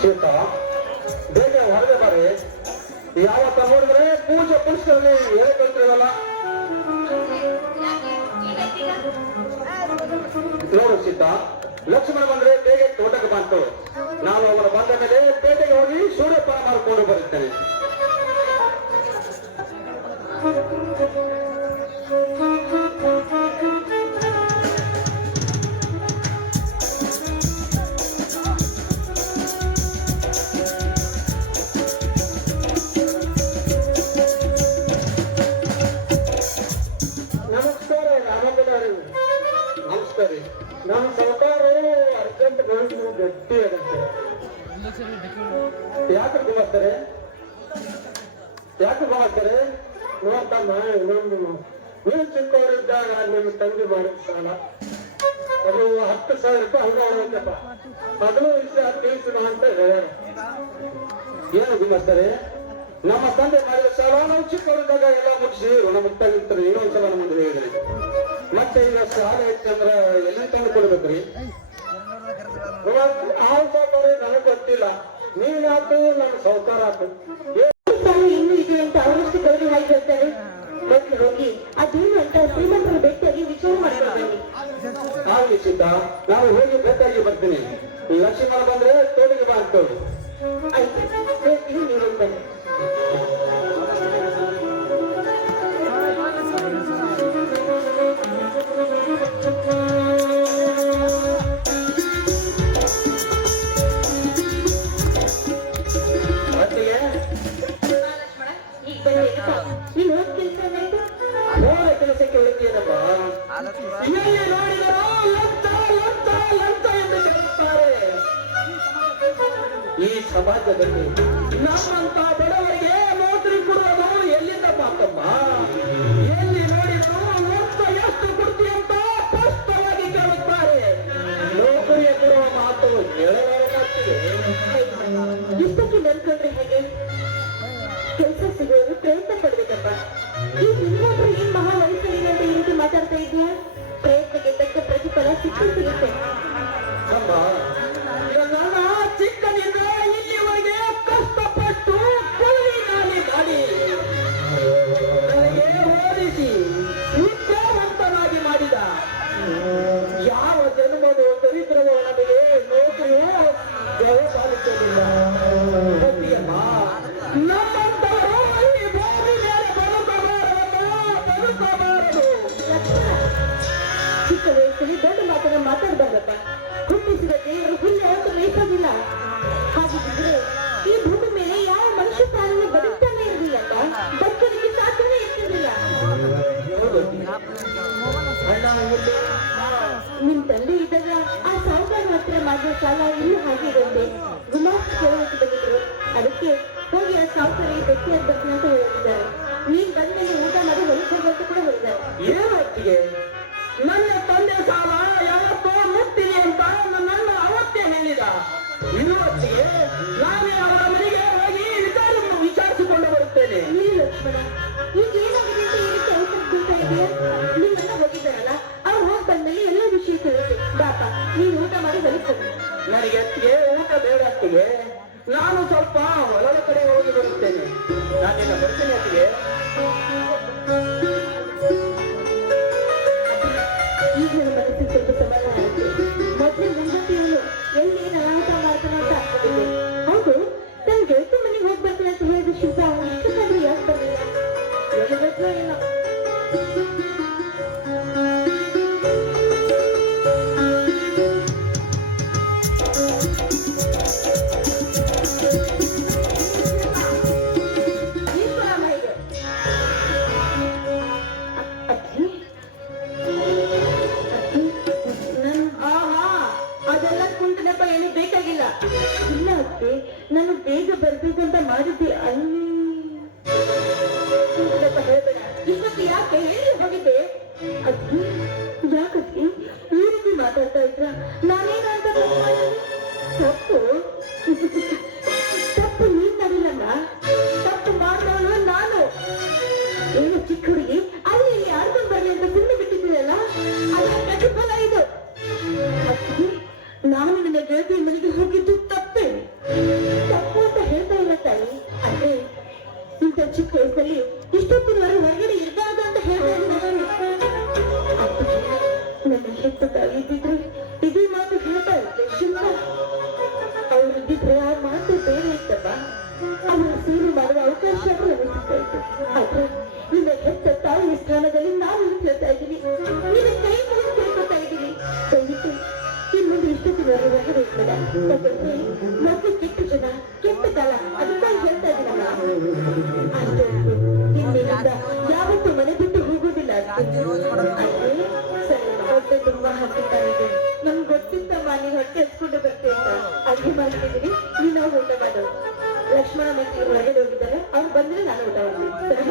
ಸೀತಾ, ಬೇಗ ಹೊರಗೆ ಬರ್ರಿ. ಯಾವತ್ತ ನೋಡಿದ್ರೆ ಪೂಜೆ ಪುರುಷರಲ್ಲಿ ಹೇಳ್ಕೊಳ್ತಿರಲ್ಲ. ನೋಡು ಸೀತಾ, ಲಕ್ಷ್ಮಣ ಬಂದ್ರೆ ಬೇಗ ತೋಟಕ್ಕೆ ಬಂತು. ನಾನು ಅವರ ಬಂದ ಮೇಲೆ ಪೇಟೆಗೆ ಹೋಗಿ ಸೂರ್ಯಪಾನ ಮಾಡಿಕೊಂಡು ಬರುತ್ತೇನೆ. ನಮ್ಮ ಸರ್ಕಾರ ಅರ್ಜೆಂಟ್ ಗಟ್ಟಿ ಆಗುತ್ತೆ. ಯಾಕೆ ಗುಮಾಸ್ತಾರೆ ನೋಡ್ತಮ್ಮ, ಇನ್ನೊಂದು ನೀವು ಚಿಕ್ಕವರಿದ್ದಾಗ ನಿಮ್ಮ ತಂಗಿ ಮಾಡಿದ ಸಾಲ ಅದು 10,000 ರೂಪಾಯಿ ಹಂಗಪ್ಪ. ಅದನ್ನು ವಿಷಯ ತಿಳಿಸಿದ ಅಂತ ಹೇಳ್ಯಾರ. ಏನು ಗುಮಾಸ್ತಾರೆ, ನಮ್ಮ ತಂದೆ ಮಾಡಿದ ಸಾಲ ನಾವು ಚಿಕ್ಕವರಿದ್ದಾಗ ಎಲ್ಲ ಮುಗಿಸಿ ಋಣಮುಕ್ತಾಗಿರ್ತಾರೆ. ಇನ್ನೊಂದ್ಸಲ ನಮ್ಮಂದು ಹೇಳಿದ್ರೆ ಮತ್ತೆ ಈಗ ಸಾಲ ಹೆಚ್ಚಂದ್ರ ಎಲ್ಲಿ ತಂದು ಕೊಡ್ಬೇಕ್ರಿ? ನನಗೆ ಗೊತ್ತಿಲ್ಲ. ನೀನಾತು ನನ್ನ ಸೌಕಾರ ಆತು. ಇನ್ನು ಇದೆ ಅಂತ ಅವರಷ್ಟು ಕಡಿಮೆ ಹಾಕಿ ಹೇಳ್ತಾರೆ. ಮೊದಲು ಹೋಗಿ ಅದೇನು ಅಂತ ಶ್ರೀಮಂತರ ಭೇಟಿಯಾಗಿ ವಿಚಾರ ಮಾಡ್ತಾರೆ. ಆಗ್ಲಿ ಸಿದ್ಧ, ನಾವು ಹೋಗಿ ಭೇಟಿಯಾಗಿ ಬರ್ತೀನಿ. ಲಕ್ಷ್ಮಣ ಬಂದ್ರೆ ತೋಡಿಗೆ ಬಾ ಅಂತೇಳಿ. ಆಯ್ತು, ಹೇಳ್ತೀನಿ, ನೀವು ಬನ್ನಿ. ಕೆಲಸಕ್ಕೆ ಹೋಗ್ತೀನಮ್ಮ. ಎಲ್ಲಿ ನೋಡಿದರೋ ಲಂಚ ಲಂಚ ಲಂಚ ಎಂದು ಕರೆಯುತ್ತಾರೆ. ಈ ಸಮಾಜದಲ್ಲಿ ನಮ್ಮಂತ ಬಡವರಿಗೆ ನೌಕರಿ ಕೊಡುವುದು ಎಲ್ಲಿಂದ ಪಾಪಮ್ಮ? ಎಲ್ಲಿ ನೋಡಿದ್ರು ಲಂಚ ಎಷ್ಟು ಕೊಡ್ತೀವಿ ಅಂತ ಸ್ಪಷ್ಟವಾಗಿ ಕೇಳುತ್ತಾರೆ. ನೌಕರಿಯ ಕೊಡುವ ಮಾತು ಹೇಳಲಾಗುತ್ತದೆ. ಇಷ್ಟಕ್ಕೆ ನೆನ್ಕೊಂಡ್ರೆ ಹೇಗೆ? ಕೆಲಸ ಸಿಗೋದು ಪ್ರಯತ್ನ ಪಡ್ಬೇಕಪ್ಪ. ಈ ನಿನ್ನೊಬ್ರು ಏನ್ ಮಹಾ ವಯಸ್ಸಲ್ಲಿ ಅಂತ ಈ ರೀತಿ ಮಾತಾಡ್ತಾ ಇದೆಯಾ? ಪ್ರಯತ್ನಕ್ಕೆ ತಕ್ಕ ಪ್ರತಿಫಲ ಸಿಗುತ್ತೆ. ಅಮ್ಮ, ನನ್ನ ಚಿಕ್ಕನಿಂದ ಇಲ್ಲಿವರೆಗೆ ಕಷ್ಟಪಟ್ಟು ಕೂಲಿ ನಾಲಿ ಮಾಡಿ ನನಗೆ ಓದಿಸಿ ವಿದ್ಯಾವಂತನಾಗಿ ಮಾಡಿದ ಯಾವ ಜನ್ಮದ ದರಿದ್ರವೋ ನಮಗೆ ನೌಕರಿಯು ಜವಾಬ್ದಾರಿಸಲಿಲ್ಲ. ಸತ್ಯಮ್ಮ, ನಮ್ಮಂತವರು ಅಲ್ಲಿ ಭೂಮಿ ಮೇಲೆ ಬದುಕಬಾರದು. ಚಿಕ್ಕ ವಯಸ್ಸಲ್ಲಿ ದೊಡ್ಡ ಮಾತನ್ನ ಮಾತಾಡ್ಬಾರ್ದಪ್ಪ. ಹುಟ್ಟಿಸಿದ ದೇವರು ಹುಲ್ಲು ಯಾವತ್ತೂ ಮೇಯಿಸೋದಿಲ್ಲ. ಹಾಗಿದ್ರೆ ಈ ಭೂಮಿ ಮೇಲೆ ಯಾವ ಮನುಷ್ಯ ಪ್ರಾಣಿನ ಬದುಕ್ತಾನೆ ಇರಲಿಲ್ಲಪ್ಪ. ಬದುಕಲಿಕ್ಕೆ ಸಾಧ್ಯನೇ ಇರ್ತಿರ್ಲಿಲ್ಲ. ನಿಮ್ ತಂದೆ ಇದ್ದಾಗ ಆ ಸಾವುಕಾರ ಹತ್ರ ಮಾಡಿದ ಸಾಲ ಇನ್ನೂ ಹಾಗೆ ಇರುತ್ತೆ. ಗುಮಾಸ್ತಿ ಕೇಳೋಕೆ ಬಂದಿದ್ರು. ಅದಕ್ಕೆ ಹೋಗಿ ಆ ಸಾವುಕಾರಿಗೆ ಭೇಟಿ ಆಗ್ಬೇಕು ಅಂತ ಹೇಳಿದ್ದಾರೆ. ನೀನ್ ಬಂದ್ಮೇಲೆ ಊಟ ಮಾಡಿ ಹೊಲಿಗೆ ಹೋಗ್ಬೇಕು ಕೂಡ ಹೇಳಿದ್ದಾರೆ. ಏನು ಹೊತ್ತಿಗೆ ನನ್ನ ತಂದೆ ಸಾಲ ಯಾವತ್ತೋ ಮುಟ್ತೀನಿ ಅಂತ ನನ್ನ ಅವತ್ತೇ ಹೇಳಿದ. ಇನ್ನೊತ್ತಿಗೆ ನಾನೇ ಅವರ ಮನೆಗೆ ಹೋಗಿ ವಿಚಾರಿಸಿಕೊಂಡು ಬರುತ್ತೇನೆ. ನೀನು ಲಕ್ಷ್ಮಣ, ಈಗ ಏನಾಗಿದೆ ಅಂತ ಈ ರೀತಿ ಅವಸರ ಬೀಳ್ತಾ ಇದೆಯಾ? ನಿಮ್ಮನ್ನ ಹೋಗಿದ್ದಾರಲ್ಲ, ಅವ್ರು ಹೋಗಿ ಬಂದ್ಮೇಲೆ ಎಲ್ಲ ವಿಷಯ ತಿಳಿಸಿ. ಬಾಪ, ನೀನು ಊಟ ಮಾಡಿ ಹೊಲಿಗೆ ನನಗೆ ಅತ್ತಿಗೆ ಊಟ ಬೇಡ ಅತ್ತಿಗೆ. ನಾನು ಸ್ವಲ್ಪ ಹೊಲದ ಕಡೆ ಹೋಗಿ ಬರುತ್ತೇನೆ. ನಾನಿನ್ನ ಬರ್ತೇನೆ ಅತ್ತಿಗೆ. ಈಗ ನನ್ನ ಮನಸ್ಸಿಗೆ ಸ್ವಲ್ಪ ಸಮಾಧಾನ ಆಗುತ್ತೆ. ಮೊದಲೇ ಮುಂಬತ್ತಿಯವನು ಎಲ್ಲಿ ಅನಾಹುತ ಮಾಡ್ತಾನ ಅಂತ ಆಗ್ತದೆ. ಹೌದು, ನನ್ನ ಗೆಳತಿ ಮನೆಗೆ ಹೋಗಿ ಬರ್ತಾನೆ ಅಂತ ಹೇಳಿದ ಶಿಲ್ಪ ಇಷ್ಟಕ್ಕಾದ್ರೂ ಯಾಕೆ ಬರಲಿಲ್ಲ? ಎಲ್ಲಿಗತ್ಲೋ ಇಲ್ಲ. ಕೆಟ್ಟ ತಾಯಿ ಇದ್ದಿದ್ರು ಇದೇ ಮಾತು ಹೇಳ್ತಾ ಇದ್ದೆ ಶಿಲ್ಪ. ಅವ್ರಿದ್ದಿದ್ರೆ ಆ ಮಾತು ಬೇರೆ ಇತ್ತಪ್ಪ. ಅವರ ಸೇವೆ ಮಾಡುವ ಅವಕಾಶ ಲಭಿಸ್ತಾ ಇತ್ತು. ಆದ್ರೆ ನಿನ್ನ ಹೆತ್ತ ತಾಯಿಯ ಸ್ಥಾನದಲ್ಲಿ ನಾನು ಹೇಳ್ತಾ ಇದ್ದೀನಿ, ನಿನ್ನ ಕೈ ಮುಗಿದು ಕೇಳ್ಕೊತಾ ಇದ್ದೀನಿ. ದಯವಿಟ್ಟು ಇನ್ನು ಮುಂದೆ ಇಷ್ಟೊತ್ತಿನ ಹೊರಗಡೆ ಇರ್ಬೇಡ. ಯಾಕಂದ್ರೆ ಮೊದಲು ಕೆಟ್ಟ ಜನ ಕೆಟ್ಟ ಕಾಲ ಅದಕ್ಕಾಗಿ ಹೇಳ್ತಾ ಇದ್ದೀನಲ್ಲ. ಅಷ್ಟೇ ಇನ್ನಿಂದ ಯಾವತ್ತೂ ಮನೆ ಬಿಟ್ಟು ಹೋಗೋದಿಲ್ಲ. ಅದೇ ಸರಿ, ಹೊಟ್ಟೆ ತುಂಬಾ ಹಾಕಿತಾ ಇದೆ. ನಮ್ಗೆ ಗೊತ್ತಿತ್ತಮ್ಮ ನೀನು ಹೊಟ್ಟೆ ಹಚ್ಕೊಂಡು ಬರ್ತೀವಿ ಅಂತ ಅಡ್ಗೆ ಮಾಡ್ತಿದ್ದೀನಿ. ನೀನು ಊಟ ಮಾಡು. ಲಕ್ಷ್ಮಣ ಮತ್ತೆ ಹೊರಗಡೆ ಹೋಗಿದ್ದಾರೆ, ಅವ್ರು ಬಂದ್ರೆ ನಾನು ಊಟ ಮಾಡ್ತೀನಿ. ಸರಿ.